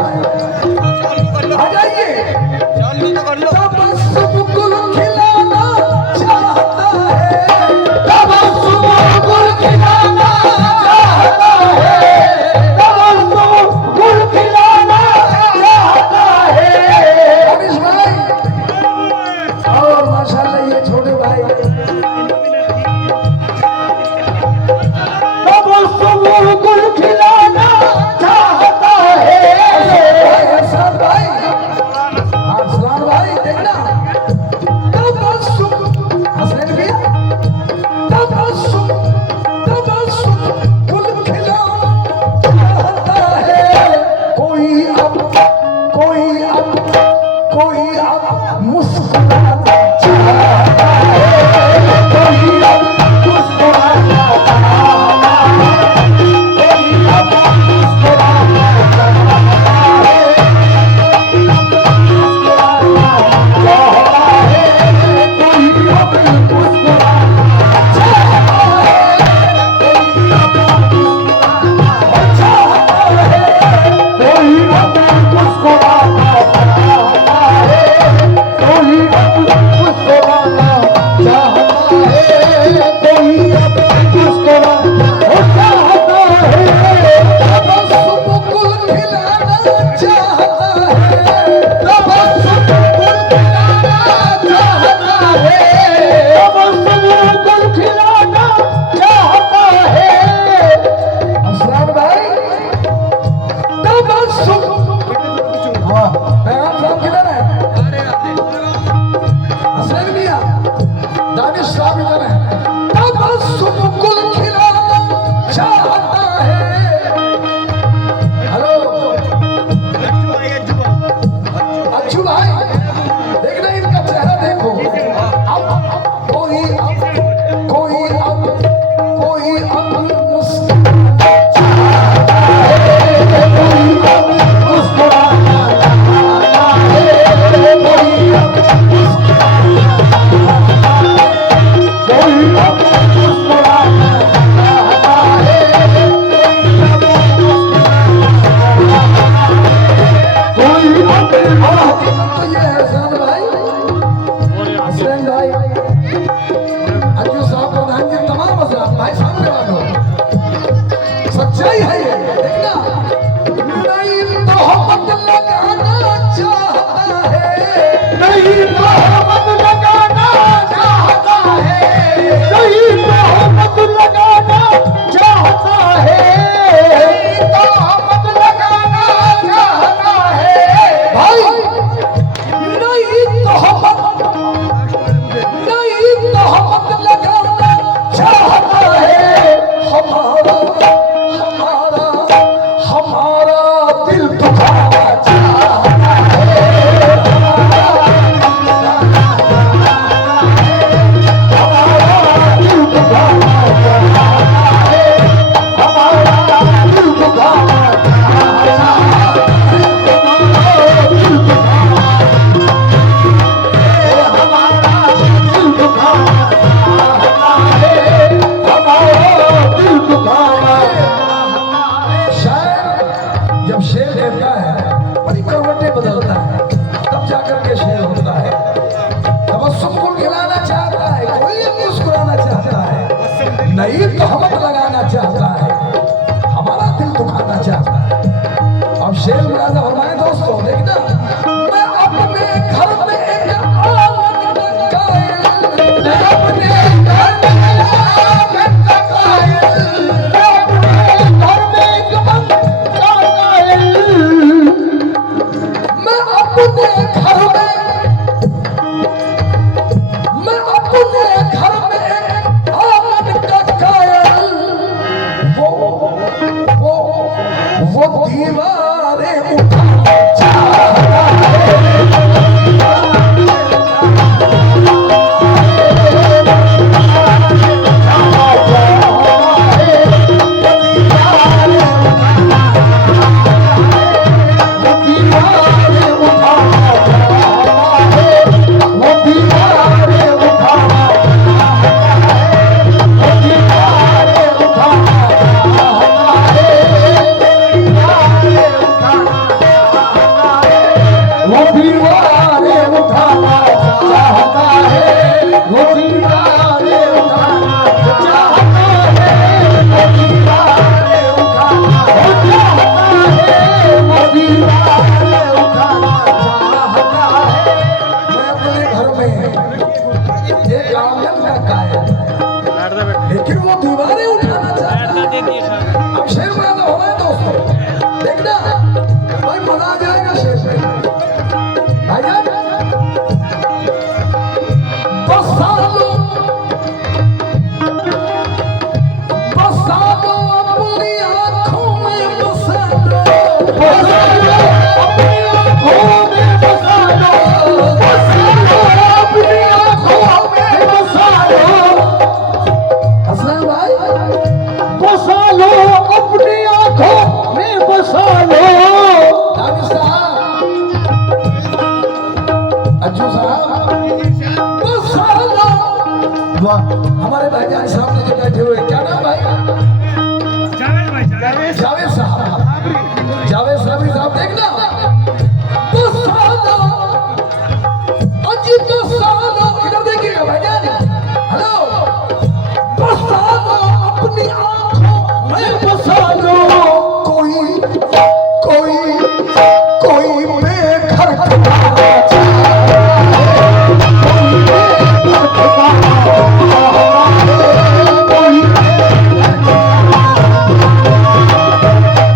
गुस्सा है। आ जाइए। तबस्सुम गुल खिलाना चाहता है, तबस्सुम गुल खिलाना चाहता है, तबस्सुम गुल खिलाना चाहता है। अनिश भाई और माशाल्लाह ये छोटे भाई तबस्सुम गुल खिलाना चाहता है। हसन भाई, हसन भाई देखना तबस्सुम, हसन भी तबस्सुम, तबस्सुम गुल खिलाना चाहता है। कोई अब मुस्कुराना चाहता है, कोई अब मुस्कुराना चाहता है, कोई अब मुस्कुराना चाहता है, कोई अब मुस्कुराना चाहता है, कोई अब मुस्कुराना चाहता है, कोई अब मुस्कुराना चाहता है, कोई अब मुस्कुराना चाहता है। तबस्सुम गुल खिलाना चाहता है, तबस्सुम गुल खिलाना चाहता है, तबस्सुम गुल खिलाना चाहता है। असलाम भाई तबस्सुम, हाँ पैगाम साहब किधर है? असलम मिया दानिश साहब इधर है। तबस्सुम गुल खिलाना चाहता है। हेलो अच्छू भाई देखना इनका चेहरा देखो। अब कोई अब मुस्कुराना चाहता है, कोई अब मुस्कुराना चाहता है, कोई अब मुस्कुराना चाहता है, कोई अब मुस्कुराना चाहता है, कोई अब। और हकीकत तो ये है हसन भाई, हसन भाई, अज्जू साहब प्रधान जी तमाम हजरात भाई सामने वालों, सच्चाई है ये देखना। नहीं तोहमत लगाना चाहता है, नहीं तोहमत लगाना चाहता है, नहीं तोहमत लगाना चाहता है, नहीं तोहमत लगाना चाहता है। भाई नहीं तोहमत लगाना चाहता है। हमारा दिल दुखाना चाहता है, हमारा दिल दुखाना चाहता है, हमारा दिल दुखाना चाहता है, हमारा दिल दुखाना, हमारा दिल दुखाना चाहता है, हमारा दिल दुखाना। शायर जब शेर कहता है बड़ी करवटें बदलता है, तब जाकर के शेर होता है। तबस्सुम गुल खिलाना चाहता है, कोई मुस्कुराना चाहता है, नहीं तोहमत लगाना चाहता है, हमारा दिल दुखाना चाहता है। अब शेर मुलाजा फरमाए दोस्तों देखना। मैं अपने घर में एक आंगन का कायल, मैं अपने घर में एक आंगन का कायल, मैं अपने घर में एक बंद का कायल, मैं अपने घर में आंगन का कायल। वो दीवारें उठा वो दीवाने उठाना चाहता है, वो दीवाने उठाना चाहता है, वो दीवाने उठाना चाहता है। मैं अपने घर में एक आंगन का कायल, लेकिन वो दीवारें उठाना चाहता है। अब शेर पैदा हो रहा है दोस्तों, देखना भाई मजा आ जाएगा शेर पे। भाईजान बसा लो अपनी आंखों में, बसा लो अपनी आंखों में, बसा लो अपनी आंखों में, बसा लो। हसन भाई बसा लो अपनी आंखों में, बसा लो। दानिश साहब, अच्छू साहब, बसा लो। वाह, हमारे भाईजान सामने जो बैठे हुए, क्या नाम भाई? जावेद साहब, जावेद साहब देखना, बसा लो अजी, बसा लो। इधर देखिएगा भाईजान, हेलो, बसा लो अपनी आंखों में, बसा लो। कोई कोई कोई में घर ठिकाना चाहता है, कोई में घर ठिकाना चाहता है, कोई में घर ठिकाना,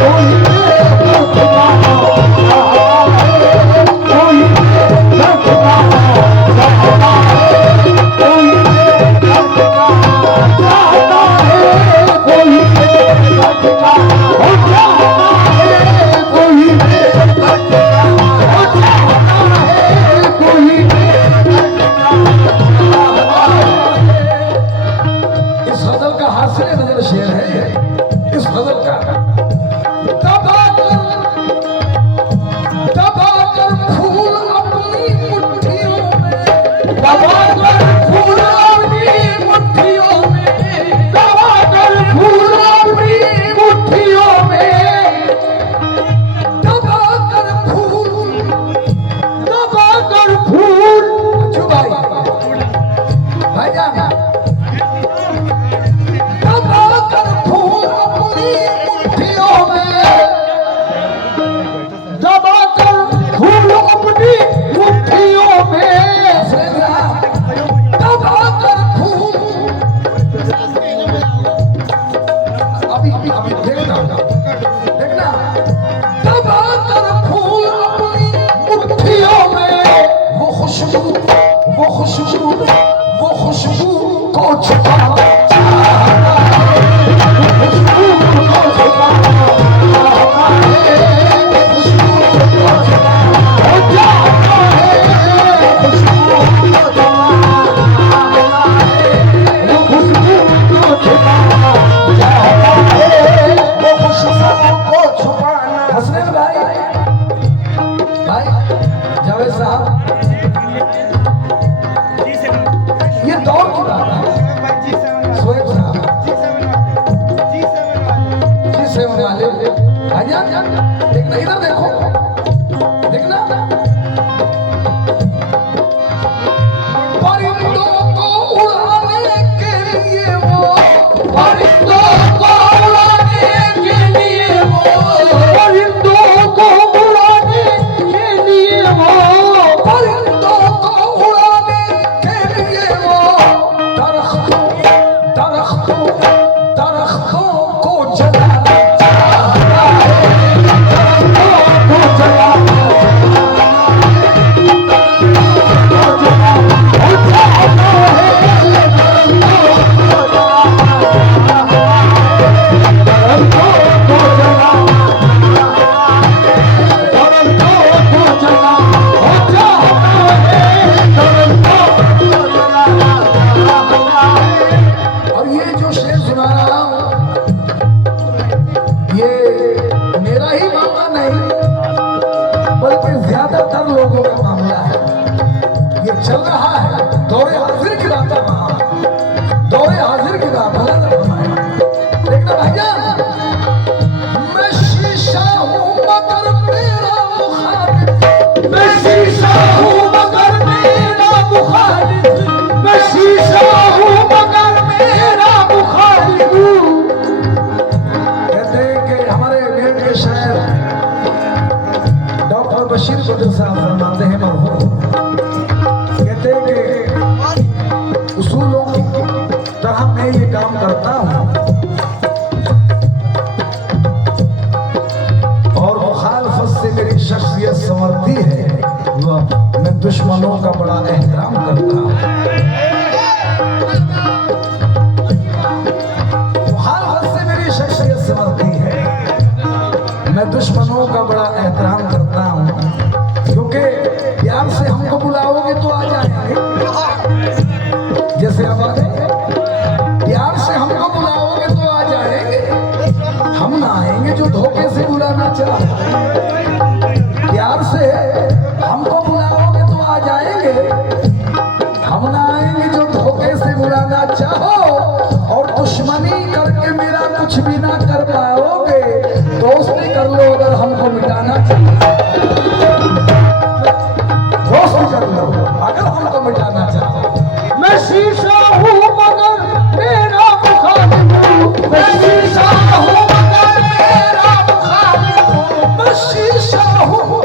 कोई में घर ठिकाना बशीर बदर साहब फरमाते हैं मरहूम, कहते हैं कि उसूलों की तरह मैं ये काम करता हूँ और मुखालफत से मेरी शख्सियत संवरती है, मैं दुश्मनों का बड़ा एहतराम करता हूँ। मुखालफत से मेरी शख्सियत संवरती है, मैं दुश्मनों का बड़ा एहतराम करता हूँ, क्योंकि प्यार से हमको बुलाओगे तो आ जाएंगे, जैसे अब आ गए, प्यार से हमको बुलाओगे तो आ जाएंगे, हम ना आएंगे जो धोखे से बुलाना चाहे। प्यार से हमको बुलाओगे तो आ जाएंगे, हम ना आएंगे जो धोखे से बुलाना चाहो, और दुश्मनी करके मेरा कुछ भी ना कर पाओगे, दोस्ती कर लो अगर हमको मिटाना चाहिए, दोस्ती कर लो अगर हमको मिटाना चाहो। मैं शीशा हूँ मगर मेरा मुखालिफ हूँ, मैं शीशा हूँ मगर मेरा मुखालिफ हूँ, मैं शीशा हूँ